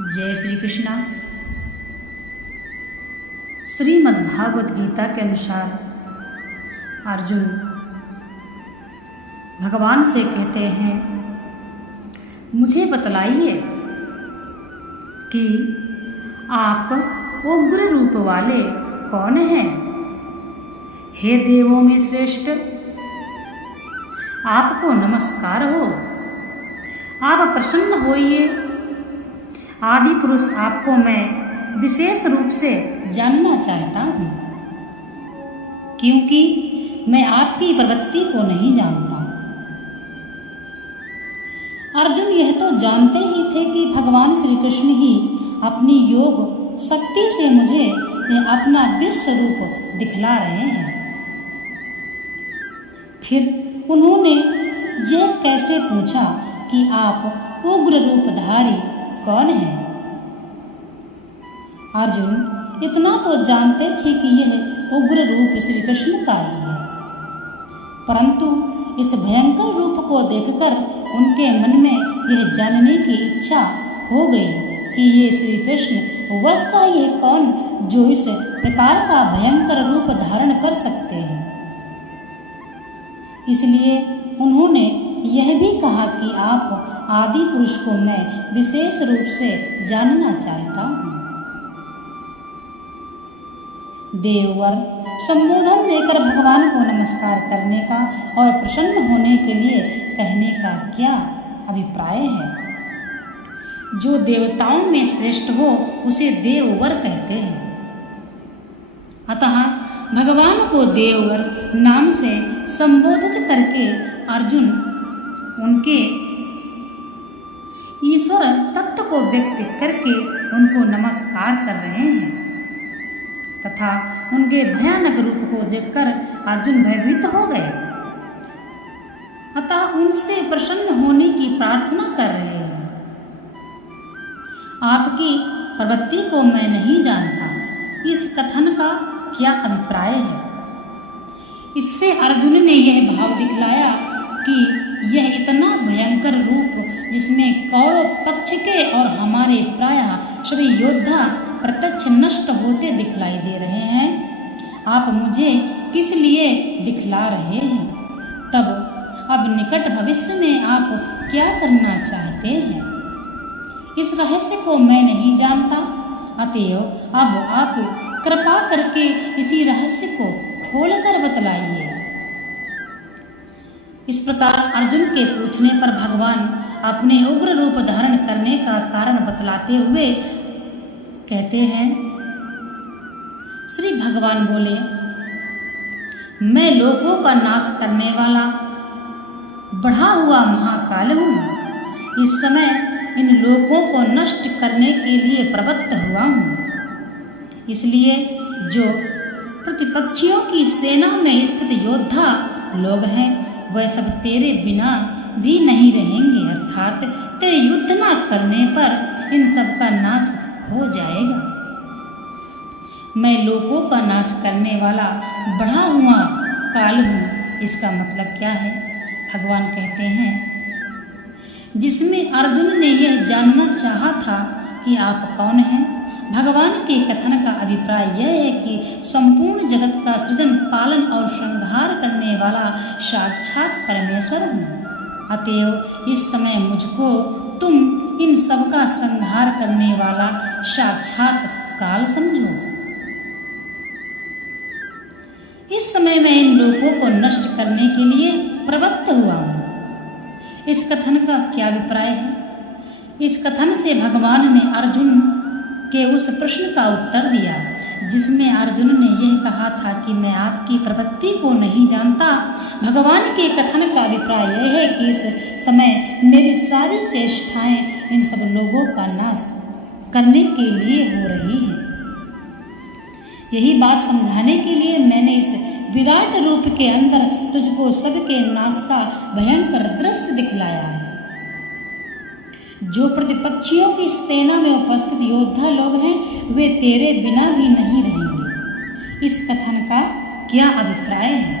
जय श्री कृष्णा। श्रीमद् भागवत गीता के अनुसार अर्जुन भगवान से कहते हैं, मुझे बतलाइए कि आप उग्र रूप वाले कौन हैं? हे देवों में श्रेष्ठ, आपको नमस्कार हो। आप प्रसन्न होइए। आदि पुरुष आपको मैं विशेष रूप से जानना चाहता हूँ, क्योंकि मैं आपकी प्रवृत्ति को नहीं जानता। अर्जुन यह तो जानते ही थे कि भगवान श्री कृष्ण ही अपनी योग शक्ति से मुझे यह अपना विश्व रूप दिखला रहे हैं। फिर उन्होंने यह कैसे पूछा कि आप उग्र रूपधारी कौन है? अर्जुन इतना तो जानते थे कि यह उग्र रूप श्री कृष्ण का ही है, परंतु इस भयंकर रूप को देखकर उनके मन में यह जानने की इच्छा हो गई कि ये श्री कृष्ण वस्तुतः यह कौन जो इस प्रकार का भयंकर रूप धारण कर सकते हैं। इसलिए उन्होंने यह भी कहा कि आप आदि पुरुष को मैं विशेष रूप से जानना चाहता हूँ। देववर संबोधन देकर भगवान को नमस्कार करने का और प्रसन्न होने के लिए कहने का क्या अभिप्राय है? जो देवताओं में श्रेष्ठ हो उसे देववर कहते हैं। अतः भगवान को देववर नाम से संबोधित करके अर्जुन उनके ईश्वर तत्व को व्यक्त करके उनको नमस्कार कर रहे हैं तथा उनके भयानक रूप को देखकर अर्जुन भयभीत हो गए। अतः उनसे प्रसन्न होने की प्रार्थना कर रहे हैं। आपकी प्रवृत्ति को मैं नहीं जानता, इस कथन का क्या अभिप्राय है? इससे अर्जुन ने यह भाव दिखलाया कि यह इतना भयंकर रूप जिसमें कौरव पक्ष के और हमारे प्रायः सभी योद्धा प्रत्यक्ष नष्ट होते दिखलाई दे रहे हैं, आप मुझे किस लिए दिखला रहे हैं? तब अब निकट भविष्य में आप क्या करना चाहते हैं? इस रहस्य को मैं नहीं जानता, अतएव अब आप कृपा करके इसी रहस्य को खोलकर बतलाइए। इस प्रकार अर्जुन के पूछने पर भगवान अपने उग्र रूप धारण करने का कारण बतलाते हुए कहते हैं, श्री भगवान बोले, मैं लोगों का नाश करने वाला बढ़ा हुआ महाकाल हूँ। इस समय इन लोगों को नष्ट करने के लिए प्रवृत्त हुआ हूँ। इसलिए जो प्रतिपक्षियों की सेना में स्थित योद्धा लोग हैं वह सब तेरे बिना भी नहीं रहेंगे, अर्थात तेरे युद्ध न करने पर इन सब का नाश हो जाएगा। मैं लोगों का नाश करने वाला बढ़ा हुआ काल हूँ। इसका मतलब क्या है? भगवान कहते हैं, जिसमें अर्जुन ने यह जानना चाहा था कि आप कौन हैं, भगवान के कथन का अभिप्राय यह है कि संपूर्ण जगत का सृजन, पालन और संहार करने वाला साक्षात परमेश्वर हूँ। अतएव इस समय मुझको तुम इन सब का संहार करने वाला साक्षात काल समझो। इस समय मैं इन लोगों को नष्ट करने के लिए प्रवृत्त हुआ हूँ। इस कथन का क्या अभिप्राय है? इस कथन से भगवान ने अर्जुन के उस प्रश्न का उत्तर दिया जिसमें अर्जुन ने यह कहा था कि मैं आपकी प्रवृत्ति को नहीं जानता। भगवान के कथन का अभिप्राय यह है कि इस समय मेरी सारी चेष्टाएं इन सब लोगों का नाश करने के लिए हो रही है। यही बात समझाने के लिए मैंने इस विराट रूप के अंदर तुझको सबके नाश का भयंकर दृश्य दिखलाया है। जो प्रतिपक्षियों की सेना में उपस्थित योद्धा लोग हैं वे तेरे बिना भी नहीं रहेंगे। इस कथन का क्या अभिप्राय है?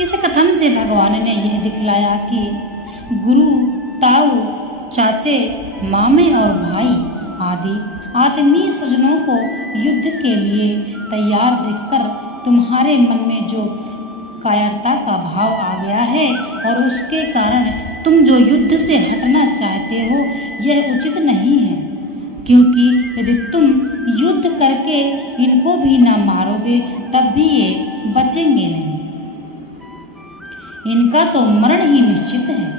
इस कथन से भगवान ने यह दिखलाया कि गुरु ताऊ, चाचे, मामे और भाई आदि आत्मीय स्वजनों को युद्ध के लिए तैयार देखकर तुम्हारे मन में जो कायरता का भाव आ गया है और उसके कारण तुम जो युद्ध से हटना चाहते हो, यह उचित नहीं है, क्योंकि यदि तुम युद्ध करके इनको भी न मारोगे तब भी ये बचेंगे नहीं। इनका तो मरण ही निश्चित है।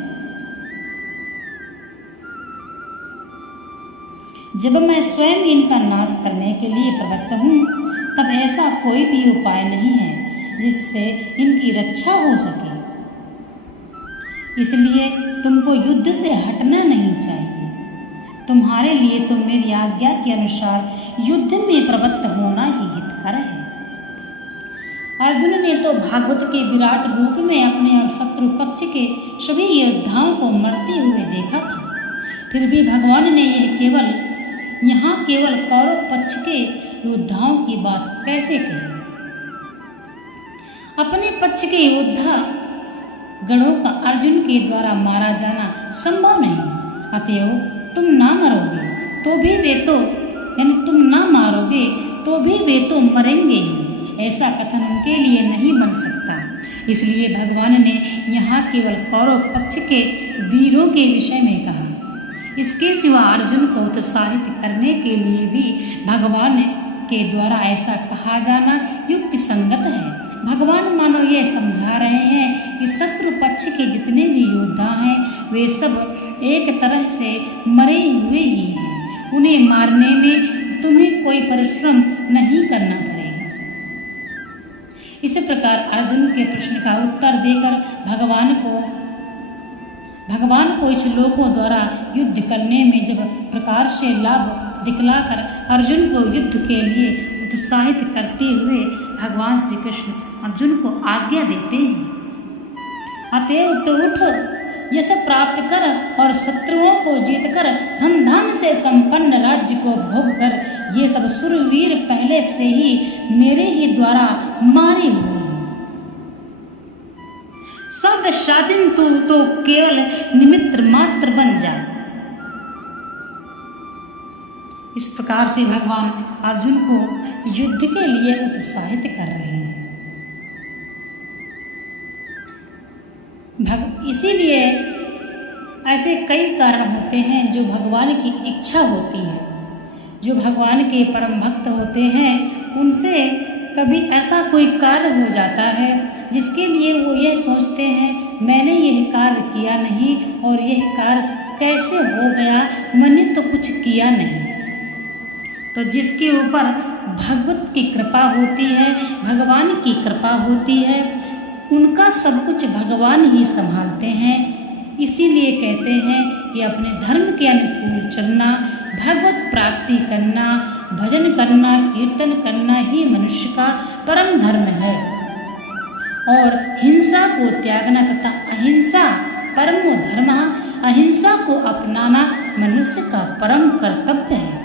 जब मैं स्वयं इनका नाश करने के लिए प्रवृत्त हूँ, तब ऐसा कोई भी उपाय नहीं है जिससे इनकी रक्षा हो सके। इसलिए तुमको युद्ध से हटना नहीं चाहिए। तुम्हारे लिए तो मेरी आज्ञा के अनुसार युद्ध में प्रवृत्त होना ही हितकर है। अर्जुन ने तो भागवत के विराट रूप में अपने और शत्रु पक्ष के सभी योद्धाओं को मरते हुए देखा था। फिर भी भगवान ने यहाँ केवल कौरव पक्ष के योद्धाओं की बात कैसे कही? अपने पक्ष के योद्धा गणों का अर्जुन के द्वारा मारा जाना संभव नहीं। अतएव तुम ना मरोगे तो भी वे तो तुम ना मारोगे तो भी वे तो मरेंगे ही, ऐसा कथन उनके लिए नहीं बन सकता। इसलिए भगवान ने यहाँ केवल कौरव पक्ष के वीरों के विषय में कहा। इसके सिवा अर्जुन को उत्साहित करने के लिए भी भगवान के द्वारा ऐसा कहा जाना युक्ति संगत है। भगवान मानो ये समझा रहे हैं कि शत्रु पक्ष के जितने भी योद्धा हैं वे सब एक तरह से मरे हुए ही हैं। उन्हें मारने में तुम्हें कोई परिश्रम नहीं करना पड़ेगा। इसी प्रकार अर्जुन के प्रश्न का उत्तर देकर भगवान को इस लोगों द्वारा युद्ध करने में जब प्रकार से लाभ दिखलाकर अर्जुन को युद्ध के लिए उत्साहित करते हुए भगवान श्री कृष्ण अर्जुन को आज्ञा देते हैं। अतएव तो उठो, यश प्राप्त कर और शत्रुओं को जीतकर धन से संपन्न राज्य को भोग कर, ये सब सुरवीर पहले से ही मेरे ही द्वारा मारे हुए हैं। सब शाजिन तू तो केवल निमित्त मात्र बन जा। इस प्रकार से भगवान अर्जुन को युद्ध के लिए उत्साहित कर रहे हैं। इसीलिए ऐसे कई कारण होते हैं जो भगवान की इच्छा होती है। जो भगवान के परम भक्त होते हैं उनसे कभी ऐसा कोई कार्य हो जाता है जिसके लिए वो यह सोचते हैं मैंने यह कार्य किया नहीं और यह कार्य कैसे हो गया, मैंने तो कुछ किया नहीं। तो जिसके ऊपर भगवत की कृपा होती है, भगवान की कृपा होती है, उनका सब कुछ भगवान ही संभालते हैं। इसीलिए कहते हैं कि अपने धर्म के अनुकूल चलना, भगवत प्राप्ति करना, भजन करना, कीर्तन करना ही मनुष्य का परम धर्म है। और हिंसा को त्यागना तथा अहिंसा परमो धर्मः, अहिंसा को अपनाना मनुष्य का परम कर्तव्य है।